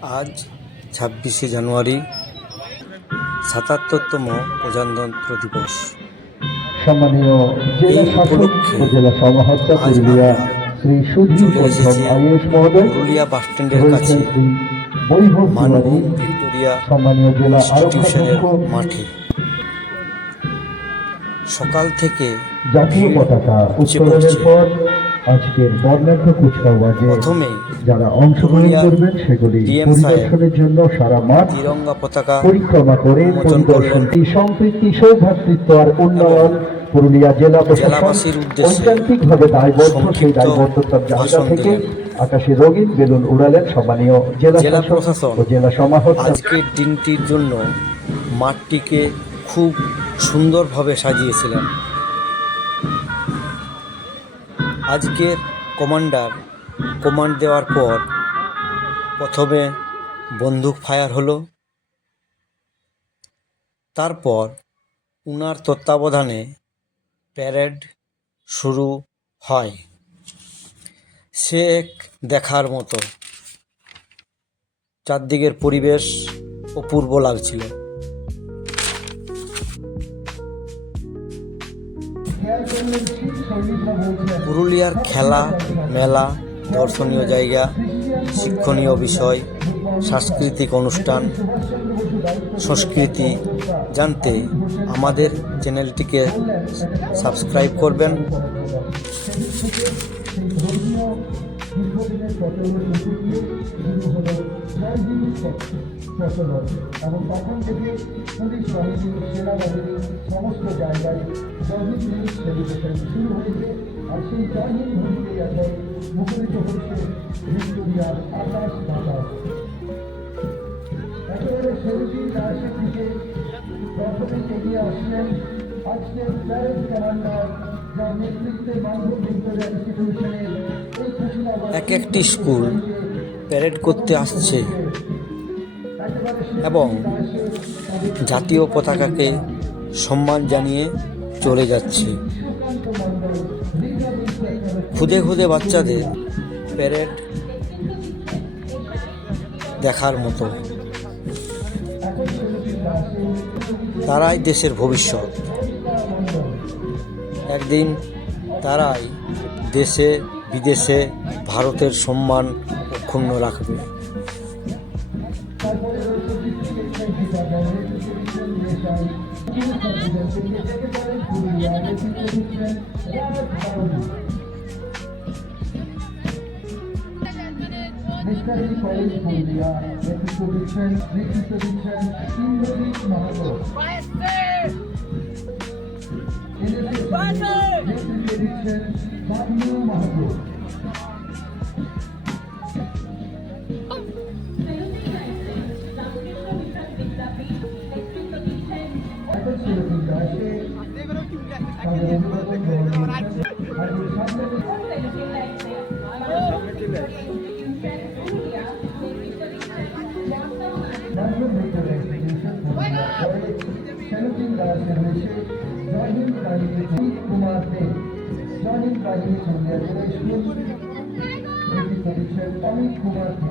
আজ ২৬শে জানুয়ারি ৭৭তম প্রজাতন্ত্র দিবস। সম্মানীয় জেলা শাসক ও জেলা সমাহর্তা পুরুলিয়া শ্রী সুধীর আইএস মহোদয়, পুরুলিয়া বাস স্ট্যান্ডের কাছে শ্রী বৈভব মানভূম ভিক্টোরিয়া সম্মানীয় জেলা ইনস্টিটিউশনের মাঠে সকাল থেকে জাতীয় পতাকা উত্তোলনের পর আজকের বর্ণাঢ্য কুচকাওয়াজে প্রথমে যারা অংশগ্রহণ করবেন সেগুলি পরিদর্শনের জন্য সারা মাঠ তিরঙ্গা পতাকা পরিক্রমা করে পরিদর্শনটি সম্প্রীতি, সৌভ্রাতৃত্ব আর উন্নয়ন পুরুলিয়া জেলা প্রশাসন ঐকান্তিকভাবে দায়বদ্ধ, সেই দায়বদ্ধতার জায়গা থেকে আকাশে রঙিন বেলুন উড়ালেন সম্মানীয় জেলা প্রশাসন ও জেলা সমাহর্তা। আজকের দিনটির জন্য মাঠটিকে খুব সুন্দরভাবে সাজিয়েছিলেন। আজকের কমান্ড দেওয়ার পর প্রথমে বন্দুক ফায়ার হলো, তারপর উনার তত্ত্বাবধানে প্যারেড শুরু হয়। সে এক দেখার মতো, চারদিকের পরিবেশ অপূর্ব লাগছিল। পুরুলিয়ার খেলা, মেলা, দর্শনীয় জায়গা, শিক্ষণীয় বিষয়, সাংস্কৃতিক অনুষ্ঠান, সংস্কৃতি জানতে আমাদের চ্যানেলটিকে সাবস্ক্রাইব করবেন। এবং তখন থেকে পুলিশ বাহিনী, সেনাবাহিনী সমস্ত জায়গায় জয়হিন্দ দিবস সেলিব্রেশন শুরু হয়েছে। আর সেই জয়হিন্দ ধ্বনিতেই এখন মুখরিত হচ্ছে ভিক্টোরিয়ার আকাশ বাতাস। একেবারে সেলিব্রিটি রাশের দিকে প্রথমে এগিয়ে আসলেন আজকের প্যারেড কমান্ডার, যার নেতৃত্বে মানভূম ভিক্টোরিয়া ইনস্টিটিউশনের এই ঘোষণা। এক একটি স্কুল প্যারেড করতে আসছে এবং জাতীয় পতাকাকে সম্মান জানিয়ে চলে যাচ্ছে। খুদে খুদে বাচ্চাদের প্যারেড দেখার মতো। তারাই দেশের ভবিষ্যৎ। একদিন তারাই দেশে বিদেশে ভারতের সম্মান অক্ষুণ্ণ রাখবে। Missionary College Purulia, নেতৃত্ব দিচ্ছেন ইন্দ্রজিৎ মাহাতো। নেতৃত্ব দিচ্ছেন বাবলু মাহাতো। এখন সেরকম দাসে তাদের অভিভাবক জয়হিন্দ বাহিনী কুমার দে, জয়হিন্দ বাহিনী পুরুলিয়া জেলা স্কুল নেতৃত্ব দিচ্ছেন অমিত কুমার দে।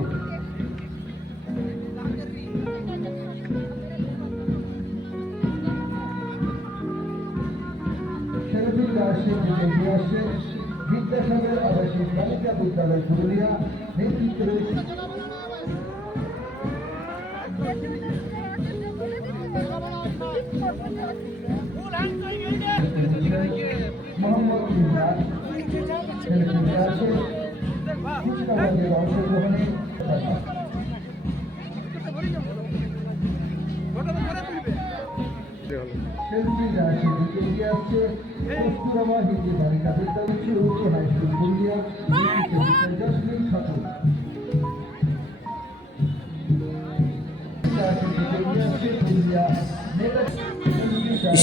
সেরকম দাসের দিকে এগিয়ে আসছেন বিদ্যাসাগর আবাসিক বালিকা বিদ্যালয় পুরুলিয়া, নেতৃত্ব রয়েছে মোহাম্মদ ইমরান। সেরকম দাসের কুচকাওয়াজের অংশগ্রহণে সেলফি দাসের দিকে এগিয়ে আসছে কস্তুরবা হিন্দি বালিকা বিদ্যালয় উচ্চ হাই স্কুল পুরুলিয়া, জসমিন খাতুন।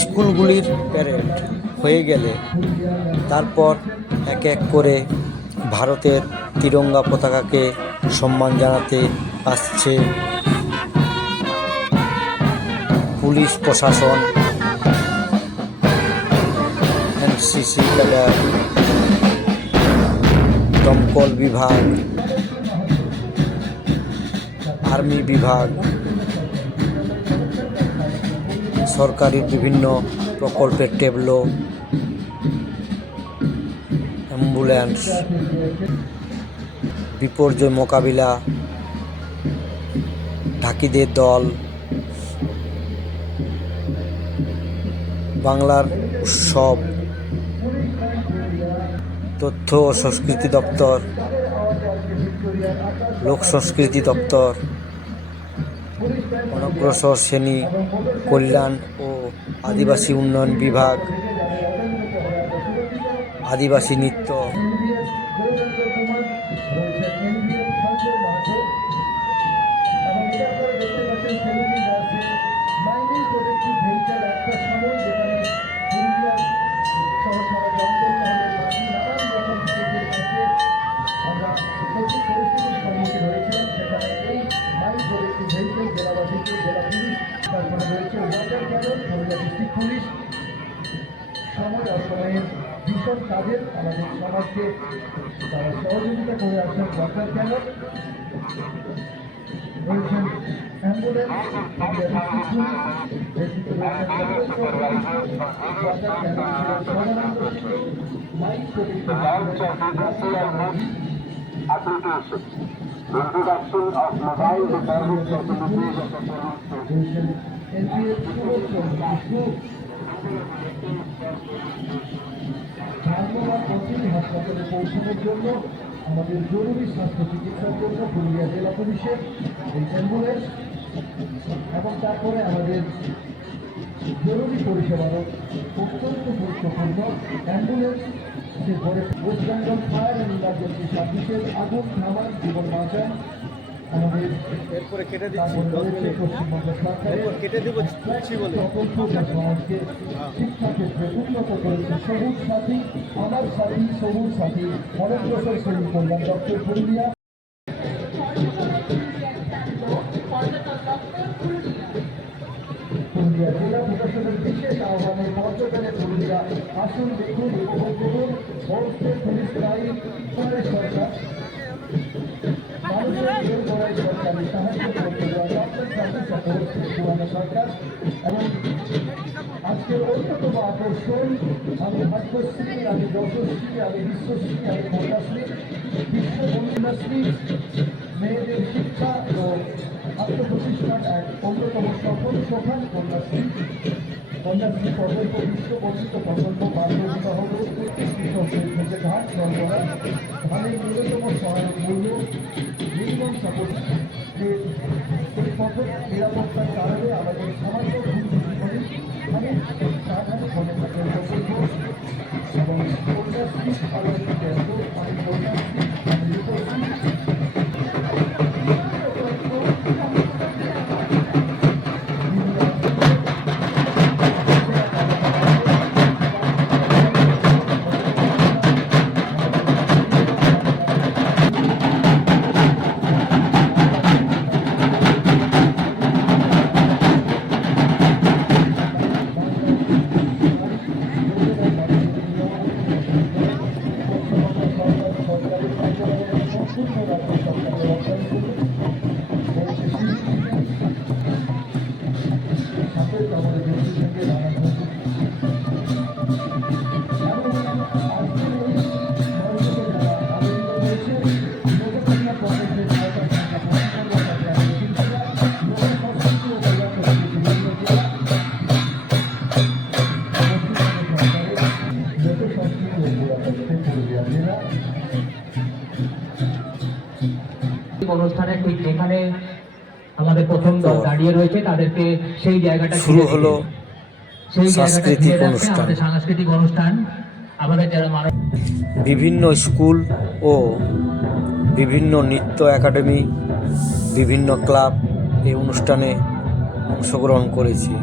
স্কুলগুলির প্যারেড হয়ে গেলে তারপর এক এক করে ভারতের তিরঙ্গা পতাকাকে সম্মান জানাতে আসছে পুলিশ প্রশাসন, এনসিসি ক্যাডার, দমকল বিভাগ, আর্মি বিভাগ, সরকারি বিভিন্ন প্রকল্পের ট্যাবলো, অ্যাম্বুলেন্স, বিপর্যয় মোকাবিলা, ঢাকিদের দল, বাংলার উৎসব, তথ্য ও সংস্কৃতি দপ্তর, লোক সংস্কৃতি দপ্তর, অনগ্রসর শ্রেণী কল্যাণ ও আদিবাসী উন্নয়ন বিভাগ, আদিবাসী নৃত্য, সময় অসময়ের ভীষণ কাজের আমাদের সমাজকে তারা সহযোগিতা করে আসেন। ওয়াটার ক্যানন রয়েছেন, অ্যাম্বুলেন্স, হাসপাতালে পৌঁছানোর জন্য আমাদের জরুরি স্বাস্থ্য চিকিৎসার জন্য পুরুলিয়া জেলা পুলিশের এই অ্যাম্বুলেন্স, এবং তারপরে আমাদের জরুরি পরিষেবারও অত্যন্ত গুরুত্বপূর্ণ অ্যাম্বুলেন্স, পরে West Bengal fire and emergency সার্ভিসের আগুন থামান জীবন বাঁচান। আমাদের এরপরে কেটে দিচ্ছি, পশ্চিমবঙ্গ সরকারের কেটে দেবো বলে প্রকল্প যা সমাজকে শিক্ষাক্ষেত্রে উন্নত করেছে। সবুজ সাথী, আমার সাথী, সবুজ সাথী, অনগ্রসর শ্রেণী কল্যাণ দপ্তর পুরুলিয়া। পুরুলিয়া জেলা প্রশাসনের বিশেষ আহ্বানে পর্যটনে পুরুলিয়া আসুন, দেখুন, উপভোগ করুন। বলতে পুলিশ লাইন সরকার মানুষের করাই সরকারি সাহায্য করতে সরকার। এবং আজকের অন্যতম আকর্ষণ, আমি ভাগ্যশ্রী, আমি যশস্বী, আমি বিশ্বশ্রী, আমি কন্যাশ্রী, বিশ্ব কন্যাশ্রী, মেয়েদের শিক্ষা ও আত্মপ্রতিষ্ঠান এক অন্যতম সফল সোপান কন্যাশ্রী। কন্যাশ্রী প্রকল্প বিশ্ব বর্ষিত প্রকল্প বাল্য বিবাহ কৃষকদের থেকে ধান সরবরাহ, ধানের ন্যূনতম সহায়ক মূল্য, মিনিমাম সাপোর্ট, যে এই কঠোর নিরাপত্তার কারণে আমাদের সমাজে আমি সাধারণ গণতন্ত্রের প্রকল্প এবং কন্যাশ্রী আলোচনা কেন্দ্র, আমি কন্যাশ্রী, আমি রূপশ্রী। অনুষ্ঠানে ঠিক যেখানে আমাদের প্রথম দল দাঁড়িয়ে রয়েছে তাদেরকে সেই জায়গাটা শুরু হলো সাংস্কৃতিক অনুষ্ঠান। আমাদের সাংস্কৃতিক অনুষ্ঠান আমাদের যারা মানুষ বিভিন্ন স্কুল ও বিভিন্ন নৃত্য একাডেমি, বিভিন্ন ক্লাব এই অনুষ্ঠানে অংশগ্রহণ করেছে।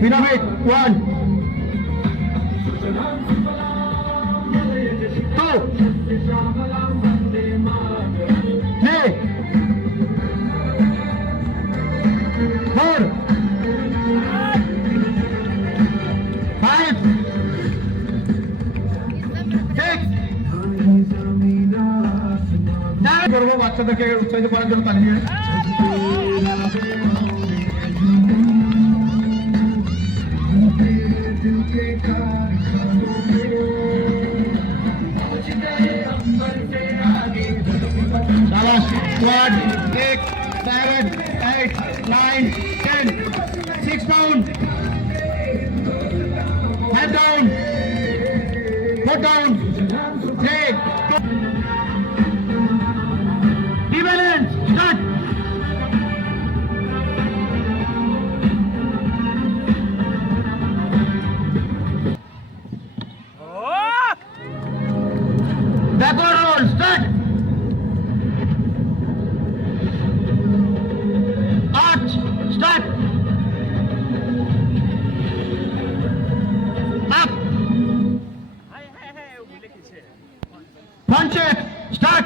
Pyramid, 1, 2, 3, 4, 5, 6, 7 করবো বাচ্চাদেরকে উৎসাহিত করার জন্য তালি দিয়ে Squad, 6, 7, 8, 9, 10, 6 down, head down, foot down, 3, 2, rebalance, start. Backward roll, start. Arch, start. Up. Front check, start.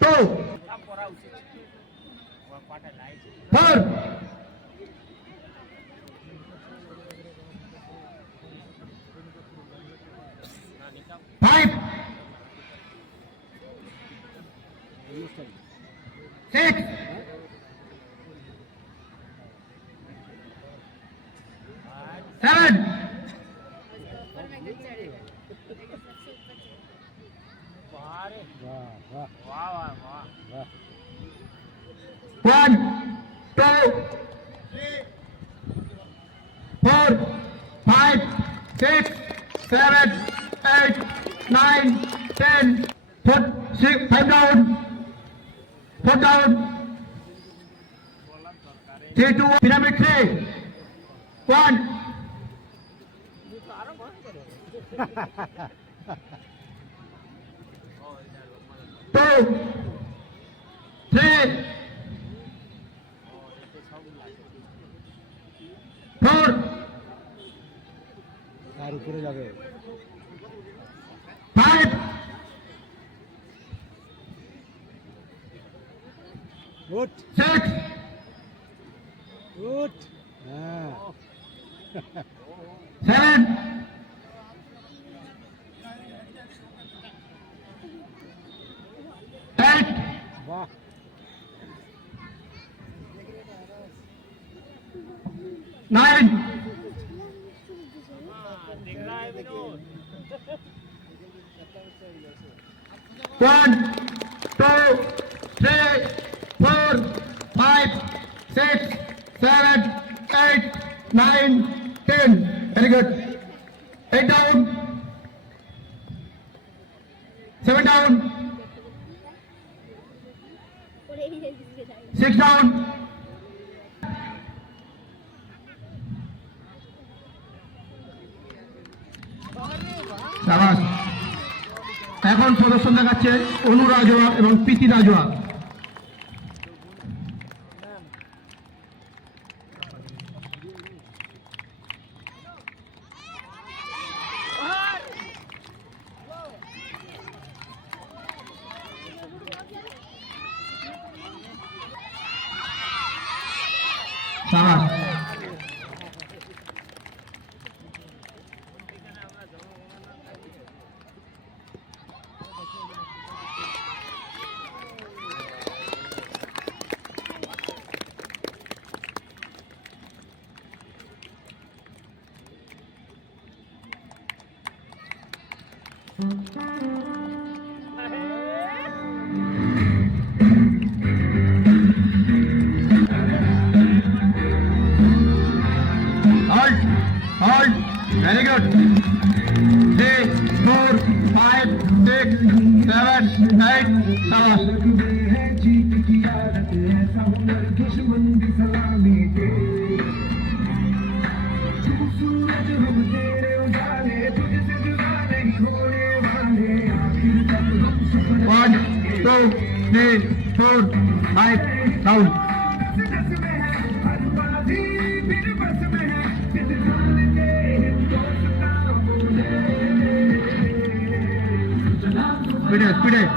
2, 4, 5, 6, 7, 1, 2, 4, 5, 6, 7, 8, 9, 10. Foot, 6, 5 down. Foot down. 3, 2, pyramid 3. 1. 2, 3, 4. তার উপরে যাবে 5, গুড 6, গুড হ্যাঁ 7, 8, বাহ 9, 1, 2, 3, 4, 5, 6, 7, 8, 9, 10. Very good. 8 down. 7 down. 6 down. Shabash. এখন প্রদর্শন দেখাচ্ছে অনু রাজওয়া এবং প্রীতি রাজওয়া। Very good. 3, 4, 5, 6, 7, 8, 7. One, 2, 3, 4, 5, down. Speed.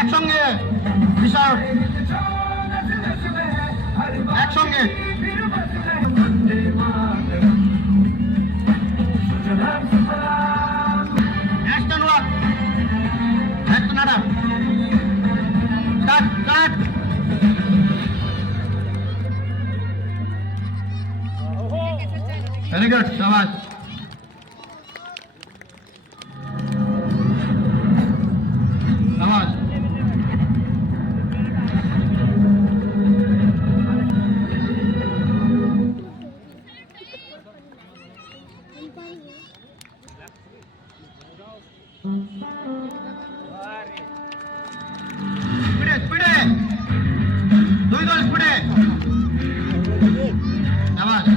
একসঙ্গে বিশাল একসঙ্গে Very good, Shabash. Shabash. Speed. Do it all speed. Shabash.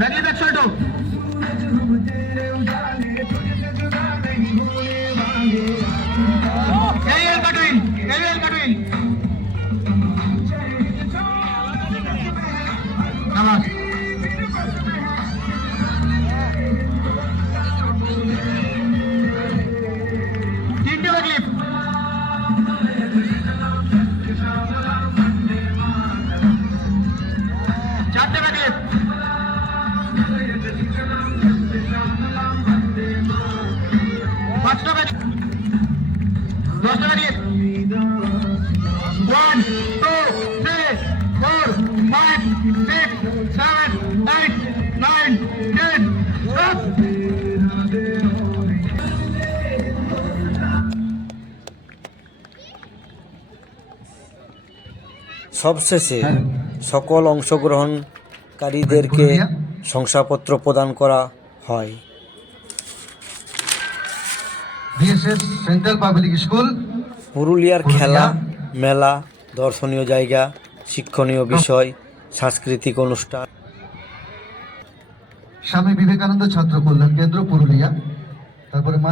Ready, back shoulder. Aerial cutting. Shabash. Tinto backflip. चारटे backflip. पांचटा backflip. दसटा backflip. 1, 2, 3, 4, 5, 6, 7, 8, 9, 10. Stop. সবশেষে সকল অংশগ্রহণকারীদেরকে শংসাপত্র প্রদান করা হয়। VSS সেন্ট্রাল পাবলিক স্কুল পুরুলিয়ার খেলা, মেলা, দর্শনীয় জায়গা, শিক্ষণীয় বিষয়, সাংস্কৃতিক অনুষ্ঠান। স্বামী বিবেকানন্দ ছাত্র কল্যাণ কেন্দ্র পুরুলিয়া। তারপরে